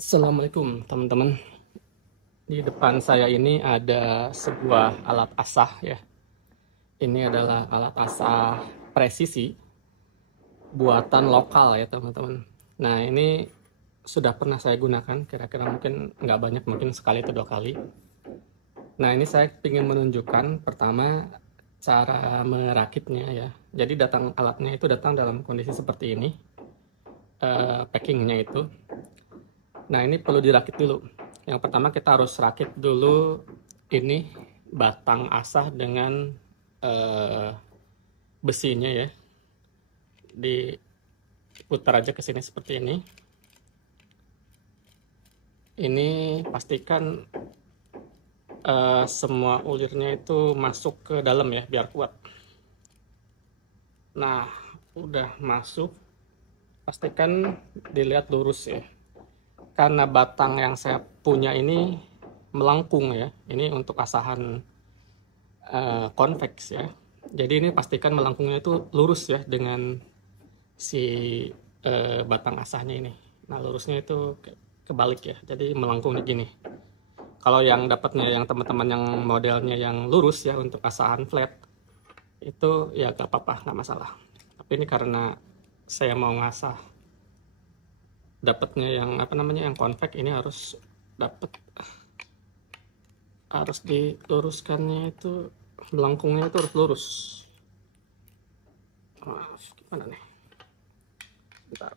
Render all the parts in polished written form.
Assalamualaikum teman-teman. Di depan saya ini ada sebuah alat asah ya. Ini adalah alat asah presisi buatan lokal ya teman-teman. Nah ini sudah pernah saya gunakan, kira-kira mungkin nggak banyak, mungkin sekali atau dua kali. Nah ini saya ingin menunjukkan pertama cara merakitnya ya. Jadi alatnya itu datang dalam kondisi seperti ini, packingnya itu. Nah ini perlu dirakit dulu. Yang pertama kita harus rakit dulu ini batang asah dengan besinya ya. Diputar aja ke sini seperti ini. Ini pastikan semua ulirnya itu masuk ke dalam ya, biar kuat. Nah, udah masuk, pastikan dilihat lurus ya. Karena batang yang saya punya ini melengkung ya, ini untuk asahan konveks ya. Jadi ini pastikan melengkungnya itu lurus ya dengan si batang asahnya ini. Nah lurusnya itu kebalik ya, jadi melengkungnya gini. Kalau yang dapatnya yang teman-teman yang modelnya yang lurus ya untuk asahan flat, itu ya gak apa-apa, nggak masalah. Tapi ini karena saya mau ngasah dapatnya yang apa namanya yang konveks, ini harus diluruskannya itu, melengkungnya itu harus lurus. Gimana nih? Bentar.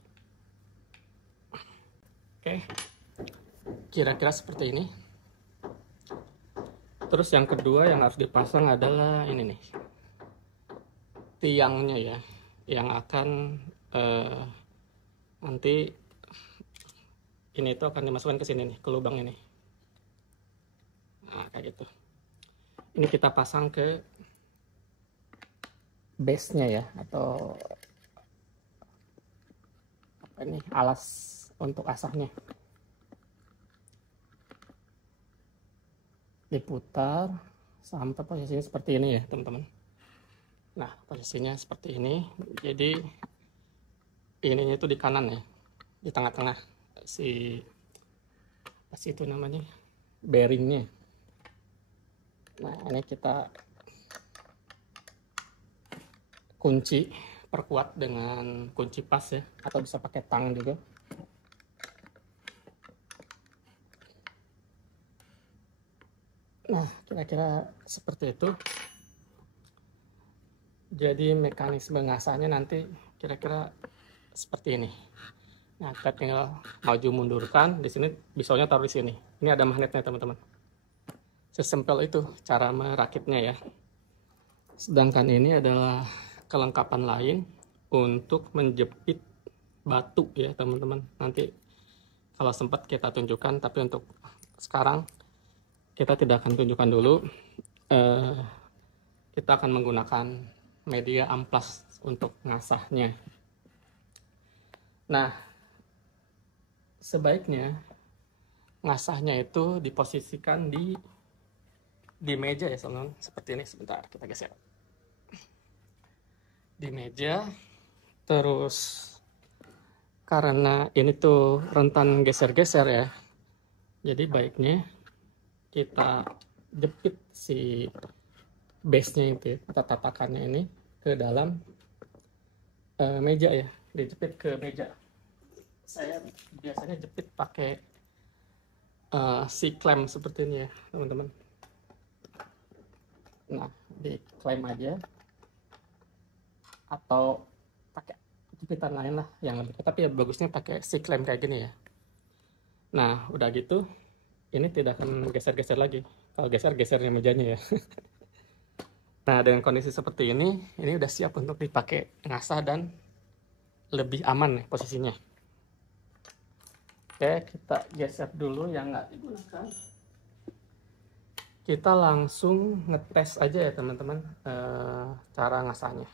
Oke, kira-kira seperti ini. Terus yang kedua yang harus dipasang adalah ini nih, tiangnya ya, yang akan nanti ini itu akan dimasukkan ke sini nih, ke lubang ini. Nah kayak gitu. Ini kita pasang ke base-nya ya, atau apa ini, alas untuk asahnya. Diputar sampai posisinya seperti ini ya teman-teman. Nah posisinya seperti ini, jadi ininya itu di kanan ya, di tengah-tengah si apa sih itu namanya, bearingnya. Nah ini kita kunci, perkuat dengan kunci pas ya, atau bisa pakai tang juga. Nah kira-kira seperti itu. Jadi mekanisme ngasahnya nanti kira-kira seperti ini. Nah kita tinggal maju mundurkan, di sini pisaunya taruh di sini. Ini ada magnetnya teman-teman. Sesimpel itu cara merakitnya ya. Sedangkan ini adalah kelengkapan lain untuk menjepit batu ya teman-teman. Nanti kalau sempat kita tunjukkan, tapi untuk sekarang kita tidak akan tunjukkan dulu. Kita akan menggunakan media amplas untuk ngasahnya. Nah, sebaiknya ngasahnya itu diposisikan di meja ya teman-teman, seperti ini. Sebentar kita geser di meja. Terus karena ini tuh rentan geser-geser ya, jadi baiknya kita jepit si base-nya itu atau tatakannya ini ke dalam meja ya, dijepit ke meja. Saya biasanya jepit pakai si klem seperti ini ya teman-teman. Nah diklem aja atau pakai jepitan lain lah yang lebih, tapi ya bagusnya pakai si klem kayak gini ya. Nah udah gitu ini tidak akan geser-geser lagi. Kalau geser-gesernya mejanya ya. Nah dengan kondisi seperti ini udah siap untuk dipakai ngasah dan lebih aman nih posisinya. Oke, kita geser dulu yang nggak digunakan. Kita langsung ngetes aja ya teman-teman cara ngasahnya.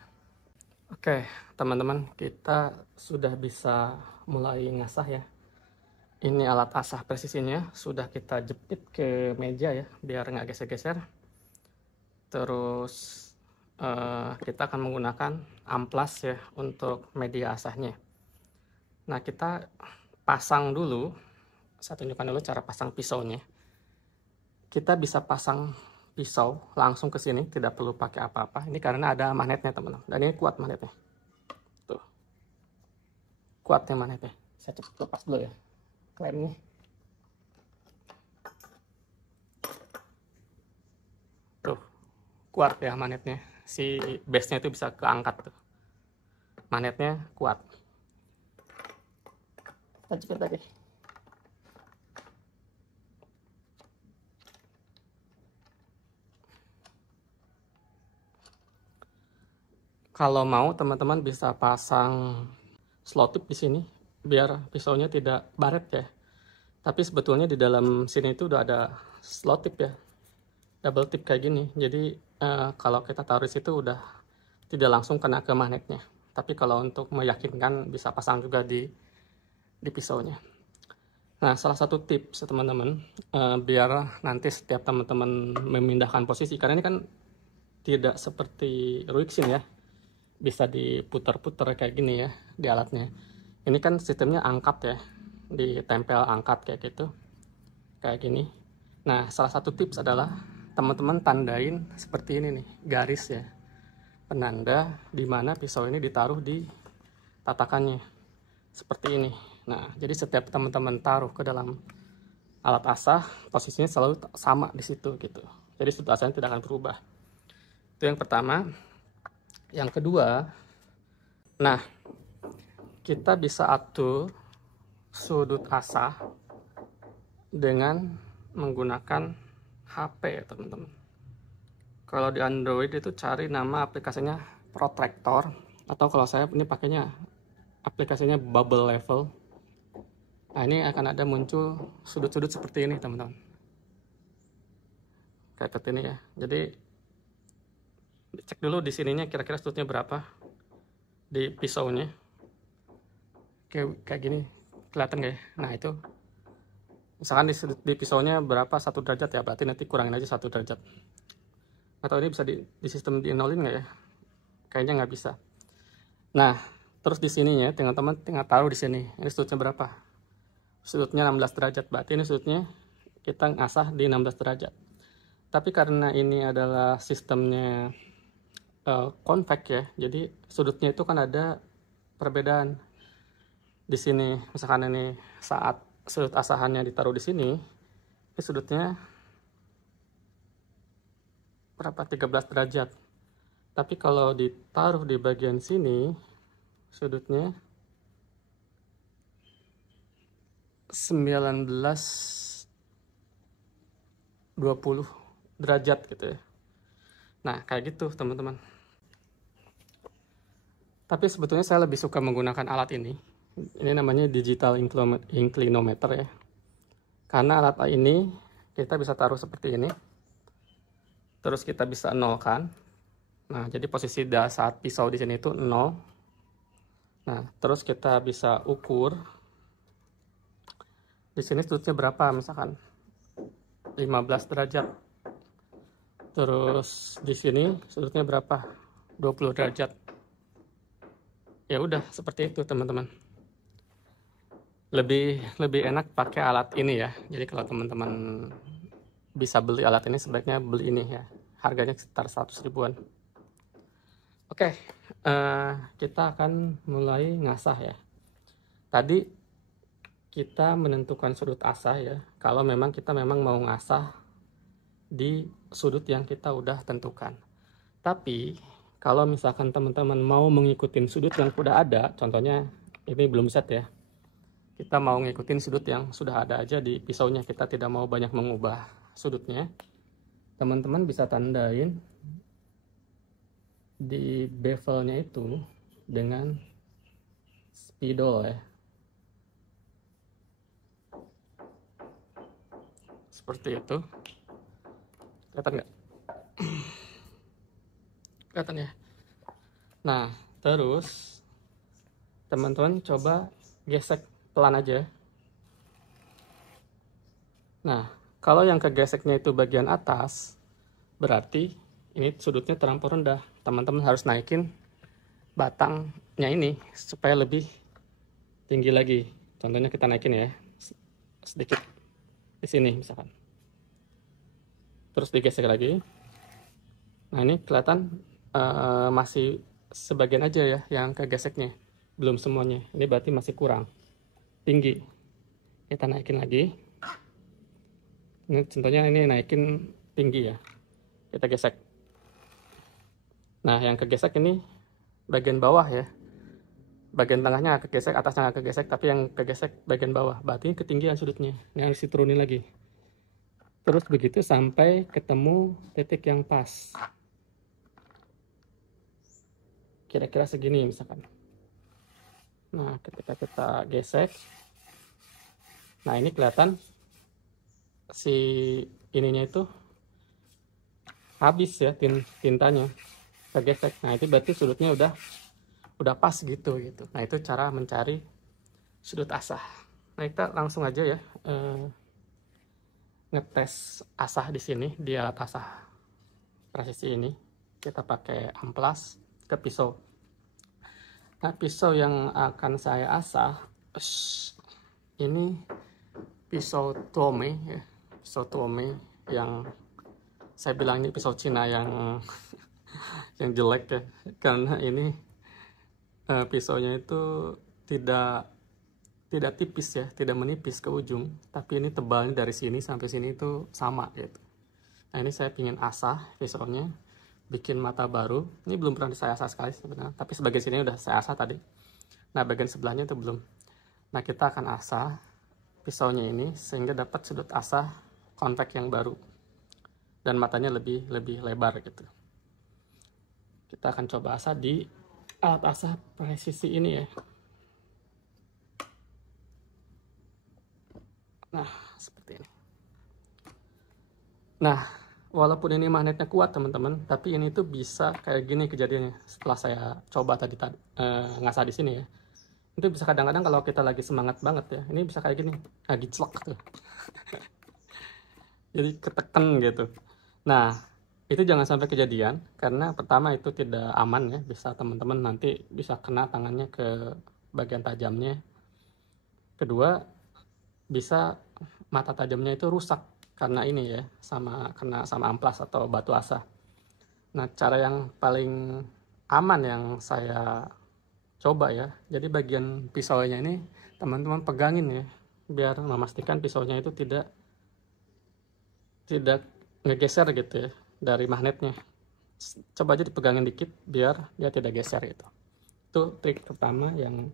Oke teman-teman, kita sudah bisa mulai ngasah ya. Ini alat asah presisinya sudah kita jepit ke meja ya, biar nggak geser-geser. Terus kita akan menggunakan amplas ya untuk media asahnya. Nah kita pasang dulu Saya tunjukkan dulu cara pasang pisaunya. Kita bisa pasang pisau langsung ke sini, tidak perlu pakai apa-apa. Ini karena ada magnetnya teman-teman. Dan ini kuat magnetnya. Tuh. Kuatnya magnetnya. Saya cepat lepas dulu ya klemnya. Tuh. Kuat ya magnetnya. Si base-nya itu bisa keangkat tuh. Magnetnya kuat. Kita jepit lagi. Kalau mau teman-teman bisa pasang slot tip di sini biar pisaunya tidak baret ya. Tapi sebetulnya di dalam sini itu udah ada slot tip ya, double tip kayak gini. Jadi kalau kita taruh di situ udah tidak langsung kena ke magnetnya. Tapi kalau untuk meyakinkan bisa pasang juga di pisaunya. Nah, salah satu tips teman-teman biar nanti setiap teman-teman memindahkan posisi, karena ini kan tidak seperti Ruixin ya, bisa diputar-putar kayak gini ya di alatnya. Ini kan sistemnya angkat ya, ditempel angkat kayak gitu, kayak gini. Nah, salah satu tips adalah teman-teman tandain seperti ini nih, garis ya, penanda di mana pisau ini ditaruh di tatakannya seperti ini. Nah, jadi setiap teman-teman taruh ke dalam alat asah, posisinya selalu sama di situ gitu. Jadi sudut asahnya tidak akan berubah. Itu yang pertama. Yang kedua, nah, kita bisa atur sudut asah dengan menggunakan HP ya teman-teman. Kalau di Android itu cari nama aplikasinya Protractor, atau kalau saya ini pakainya aplikasinya Bubble Level. Nah, ini akan ada muncul sudut-sudut seperti ini teman-teman, kayak seperti ini ya. Jadi cek dulu di sininya kira-kira sudutnya berapa di pisaunya, kayak gini kelihatan gak ya? Nah, itu misalkan di pisaunya berapa, 1 derajat ya, berarti nanti kurangin aja 1 derajat. Atau ini bisa di sistem di-nolin nggak ya? Kayaknya nggak bisa. Nah, terus di sininya teman-teman tinggal taruh di sini, ini sudutnya berapa, sudutnya 16 derajat, berarti ini sudutnya kita ngasah di 16 derajat. Tapi karena ini adalah sistemnya konveks ya, jadi sudutnya itu kan ada perbedaan di sini. Misalkan ini saat sudut asahannya ditaruh di sini, ini sudutnya berapa, 13 derajat. Tapi kalau ditaruh di bagian sini, sudutnya 19-20 derajat gitu ya. Nah, kayak gitu teman-teman. Tapi sebetulnya saya lebih suka menggunakan alat ini. Ini namanya digital inclinometer ya. Karena alat ini kita bisa taruh seperti ini. Terus kita bisa nolkan. Nah, jadi posisi saat pisau di sini itu 0. Nah, terus kita bisa ukur. Di sini sudutnya berapa misalkan? 15 derajat. Terus di sini sudutnya berapa? 20 derajat. Ya udah seperti itu teman-teman. Lebih enak pakai alat ini ya. Jadi kalau teman-teman bisa beli alat ini, sebaiknya beli ini ya. Harganya sekitar 100 ribuan. Oke, kita akan mulai ngasah ya. Tadi kita menentukan sudut asah ya. Kalau memang kita mau ngasah di sudut yang kita udah tentukan. Tapi kalau misalkan teman-teman mau mengikuti sudut yang udah ada, contohnya ini belum set ya, kita mau ngikutin sudut yang sudah ada aja di pisaunya, kita tidak mau banyak mengubah sudutnya, teman-teman bisa tandain di bevelnya itu dengan spidol ya, seperti itu. Kelihatan nggak? Kelihatan ya. Nah, terus teman-teman coba gesek pelan aja. Nah, kalau yang kegeseknya itu bagian atas, berarti ini sudutnya terlampau rendah. Teman-teman harus naikin batangnya ini supaya lebih tinggi lagi. Contohnya kita naikin ya sedikit di sini misalkan, terus digesek lagi. Nah ini kelihatan masih sebagian aja ya yang kegeseknya, belum semuanya. Ini berarti masih kurang tinggi. Kita naikin lagi. Ini contohnya ini naikin tinggi ya, kita gesek. Nah yang kegesek ini bagian bawah ya, bagian tengahnya kegesek, atasnya kegesek, tapi yang kegesek bagian bawah, berarti ketinggian sudutnya. Ini harus diturunin lagi. Terus begitu sampai ketemu titik yang pas. Kira-kira segini misalkan. Nah, ketika kita gesek, nah ini kelihatan si ininya itu habis ya tintanya, kegesek. Nah, itu berarti sudutnya udah pas gitu. Nah, itu cara mencari sudut asah. Nah, kita langsung aja ya ngetes asah di sini di alat asah presisi ini. Kita pakai amplas ke pisau. Nah, pisau yang akan saya asah ini pisau Tuome ya. Pisau Tuome yang saya bilang ini pisau Cina yang yang jelek ya, karena ini pisaunya itu tidak tipis ya, tidak menipis ke ujung, tapi ini tebalnya dari sini sampai sini itu sama gitu. Nah ini saya ingin asah pisaunya, bikin mata baru. Ini belum pernah saya asah sekali sebenarnya, tapi sebagian sini udah saya asah tadi. Nah bagian sebelahnya itu belum. Nah kita akan asah pisaunya ini sehingga dapat sudut asah konveks yang baru dan matanya lebih lebar gitu. Kita akan coba asah di alat asah presisi ini ya. Nah seperti ini. Nah walaupun ini magnetnya kuat teman-teman, tapi ini tuh bisa kayak gini kejadiannya setelah saya coba tadi ngasah di sini ya. Itu bisa kadang-kadang kalau kita lagi semangat banget ya, ini bisa kayak gini, lagi celak tuh. Jadi ketekan gitu. Nah itu jangan sampai kejadian, karena pertama itu tidak aman ya, bisa teman-teman nanti bisa kena tangannya ke bagian tajamnya. Kedua, bisa mata tajamnya itu rusak karena ini ya, kena sama amplas atau batu asah. Nah cara yang paling aman yang saya coba ya, jadi bagian pisaunya ini teman-teman pegangin ya, biar memastikan pisaunya itu tidak ngegeser gitu ya dari magnetnya. Coba aja dipegangin dikit biar dia tidak geser gitu. Itu trik pertama yang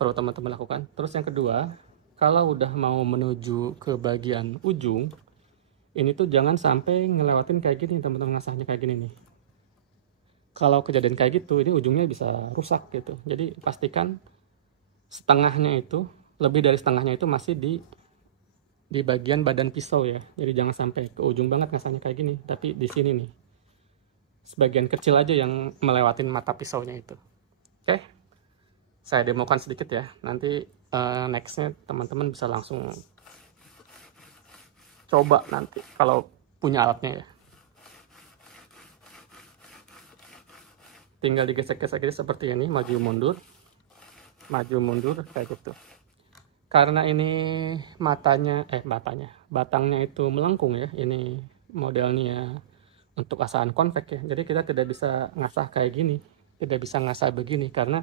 perlu teman-teman lakukan. Terus yang kedua, kalau udah mau menuju ke bagian ujung, ini tuh jangan sampai ngelewatin kayak gini teman-teman, ngasahnya kayak gini nih. Kalau kejadian kayak gitu, ini ujungnya bisa rusak gitu. Jadi pastikan setengahnya itu, lebih dari setengahnya itu masih di bagian badan pisau ya. Jadi jangan sampai ke ujung banget ngasahnya kayak gini, tapi di sini nih. Sebagian kecil aja yang melewatin mata pisaunya itu. Oke. Saya demokan sedikit ya. Nanti nextnya teman-teman bisa langsung coba nanti kalau punya alatnya ya. Tinggal digesek-gesek seperti ini, maju mundur kayak gitu. Karena ini batangnya itu melengkung ya, ini modelnya untuk asahan konveks ya, jadi kita tidak bisa ngasah kayak gini, tidak bisa ngasah begini karena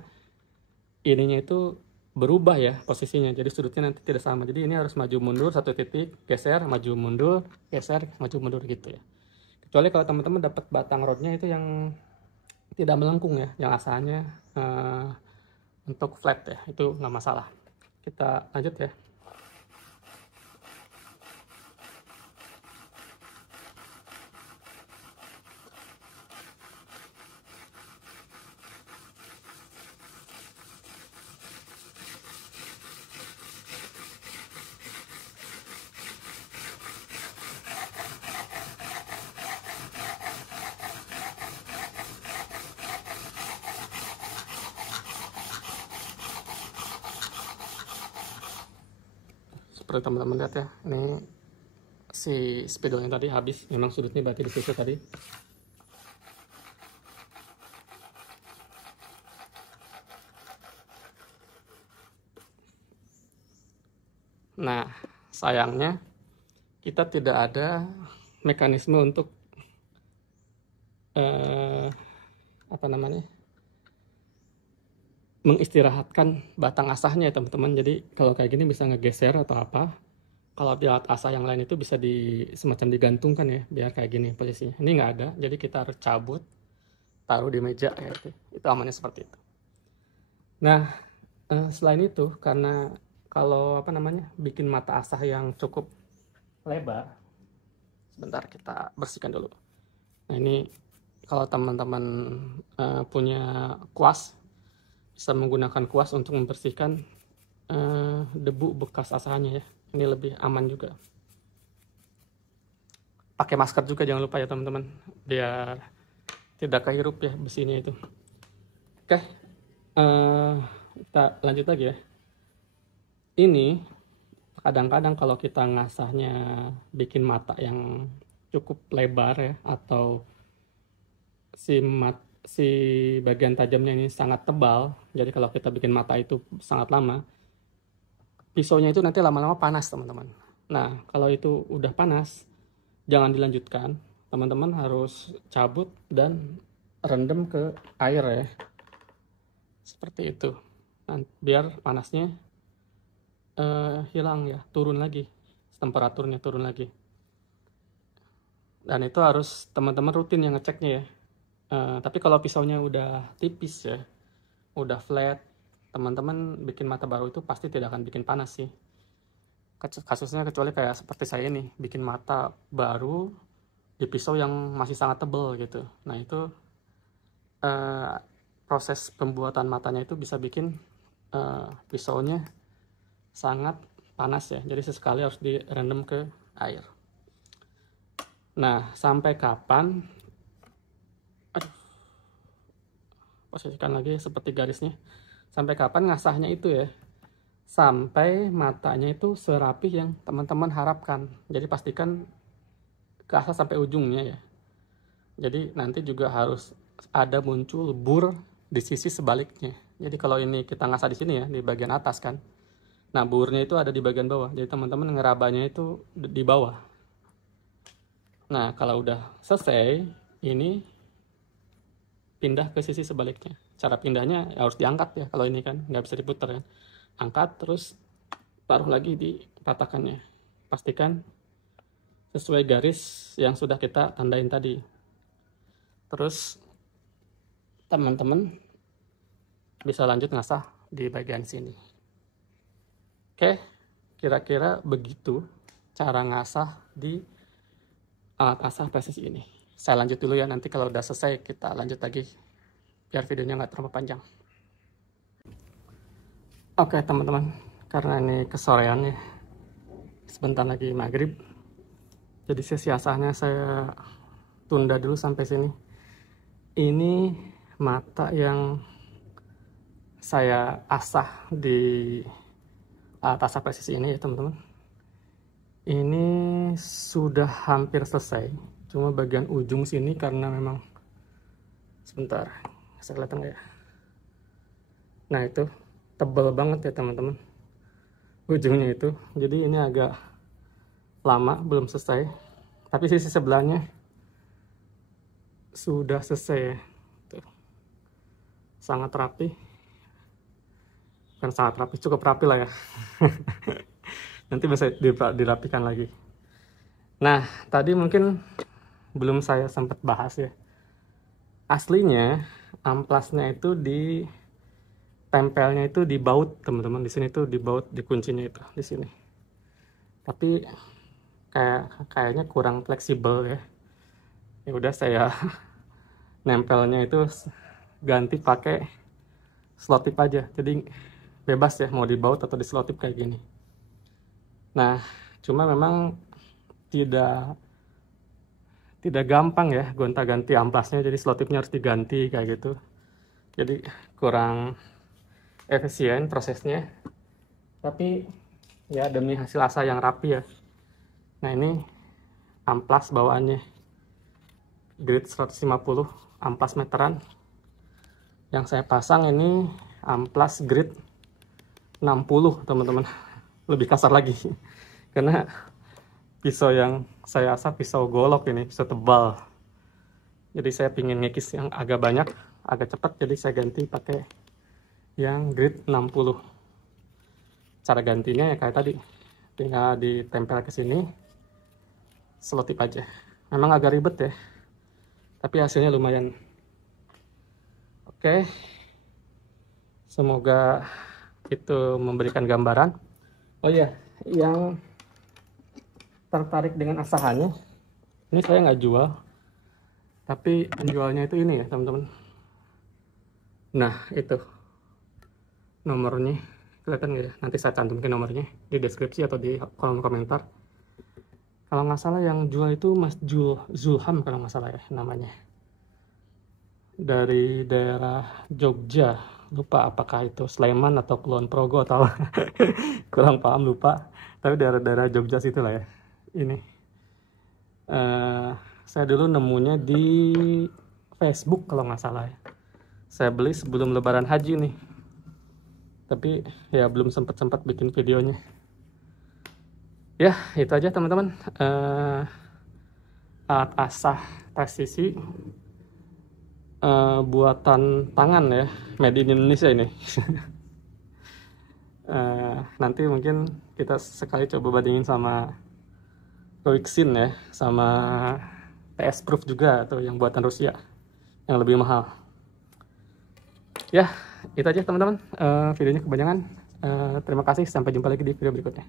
ininya itu berubah ya posisinya, jadi sudutnya nanti tidak sama. Jadi ini harus maju mundur satu titik, geser, maju mundur, geser, maju mundur gitu ya. Kecuali kalau teman-teman dapat batang rodnya itu yang tidak melengkung ya, yang asahannya untuk flat ya, itu nggak masalah. Kita lanjut ya. Seperti teman-teman lihat ya, ini si spidolnya tadi habis, memang sudutnya berarti di situ tadi. Nah sayangnya kita tidak ada mekanisme untuk apa namanya, mengistirahatkan batang asahnya ya teman-teman. Jadi kalau kayak gini bisa ngegeser atau apa. Kalau di alat asah yang lain itu bisa semacam digantungkan ya, biar kayak gini posisinya. Ini nggak ada, jadi kita harus cabut, taruh di meja kayak gitu. Itu amannya seperti itu. Nah, selain itu, karena kalau apa namanya, bikin mata asah yang cukup lebar, sebentar kita bersihkan dulu. Nah ini kalau teman-teman punya kuas, bisa menggunakan kuas untuk membersihkan debu bekas asahnya ya. Ini lebih aman juga. Pakai masker juga jangan lupa ya teman-teman, biar tidak kehirup ya besinya itu. Oke, kita lanjut lagi ya. Ini kadang-kadang kalau kita ngasahnya bikin mata yang cukup lebar ya, atau si bagian tajamnya ini sangat tebal, jadi kalau kita bikin mata itu sangat lama, pisaunya itu nanti lama-lama panas teman-teman. Nah kalau itu udah panas, jangan dilanjutkan, teman-teman harus cabut dan rendam ke air ya, seperti itu. Nah, biar panasnya hilang ya, turun lagi, temperaturnya turun lagi. Dan itu harus teman-teman rutin yang ngeceknya ya. Tapi kalau pisaunya udah tipis ya, udah flat, teman-teman bikin mata baru itu pasti tidak akan bikin panas sih. Kasusnya kecuali kayak seperti saya ini, bikin mata baru di pisau yang masih sangat tebal gitu. Nah itu proses pembuatan matanya itu bisa bikin pisaunya sangat panas ya. Jadi sesekali harus direndam ke air. Nah sampai kapan, posisikan lagi seperti garisnya, sampai kapan ngasahnya itu ya, sampai matanya itu serapih yang teman-teman harapkan. Jadi pastikan keasah sampai ujungnya ya. Jadi nanti juga harus ada muncul bur di sisi sebaliknya. Jadi kalau ini kita ngasah di sini ya, di bagian atas kan, nah burnya itu ada di bagian bawah. Jadi teman-teman ngerabanya itu di bawah. Nah kalau udah selesai, ini pindah ke sisi sebaliknya. Cara pindahnya ya harus diangkat ya, kalau ini kan nggak bisa diputar kan. Angkat terus taruh lagi di patakannya. Pastikan sesuai garis yang sudah kita tandain tadi. Terus teman-teman bisa lanjut ngasah di bagian sini. Oke, kira-kira begitu cara ngasah di alat asah presisi ini. Saya lanjut dulu ya, nanti kalau udah selesai kita lanjut lagi biar videonya nggak terlalu panjang. Oke teman-teman, karena ini kesorean ya, sebentar lagi maghrib, jadi sesi asahnya saya tunda dulu sampai sini. Ini mata yang saya asah di alat asah presisi ini ya teman-teman. Ini sudah hampir selesai, cuma bagian ujung sini karena memang, sebentar, bisa kelihatan nggak ya? Nah itu tebal banget ya teman-teman ujungnya itu, jadi ini agak lama belum selesai, tapi sisi sebelahnya sudah selesai ya. Tuh. Sangat rapi, kan sangat rapi, cukup rapi lah ya. Nanti bisa dirapikan lagi. Nah tadi mungkin belum saya sempat bahas ya, aslinya amplasnya itu tempelnya itu di baut teman-teman, di sini tuh di baut, di kuncinya itu di sini. Tapi kayaknya kurang fleksibel ya. Ya udah saya nempelnya itu ganti pakai slot tip aja. Jadi bebas ya mau di baut atau di slot tip kayak gini. Nah, cuma memang tidak gampang ya gonta-ganti amplasnya, jadi slot tipnya harus diganti kayak gitu. Jadi kurang efisien prosesnya, tapi ya demi hasil asah yang rapi ya. Nah ini amplas bawaannya grid 150 amplas meteran. Yang saya pasang ini amplas grid 60 teman-teman, lebih kasar lagi. karena pisau yang saya asap pisau golok ini, pisau tebal. Jadi saya pingin ngekis yang agak banyak, agak cepat, jadi saya ganti pakai yang grade 60. Cara gantinya ya kayak tadi, tinggal ditempel ke sini, selotip aja. Memang agak ribet ya, tapi hasilnya lumayan. Oke, semoga itu memberikan gambaran. Oh iya, yang tertarik dengan asahannya, ini saya nggak jual, tapi penjualnya itu ini ya teman-teman. Nah itu nomornya, kelihatan nggak ya? Nanti saya cantumkan nomornya di deskripsi atau di kolom komentar. Kalau nggak salah yang jual itu Mas Zulham kalau nggak salah ya namanya, dari daerah Jogja. Lupa apakah itu Sleman atau Kulon Progo atau kurang paham, lupa, tapi daerah-daerah Jogja situ lah ya. Ini saya dulu nemunya di Facebook kalau nggak salah ya. Saya beli sebelum lebaran haji nih, tapi ya belum sempat bikin videonya. Ya itu aja teman-teman, alat asah presisi buatan tangan ya, made in Indonesia ini. Nanti mungkin kita sekali coba bandingin sama Roixin ya, sama TS Proof juga, atau yang buatan Rusia yang lebih mahal. Ya itu aja teman-teman, videonya kebanyakan. Terima kasih, sampai jumpa lagi di video berikutnya.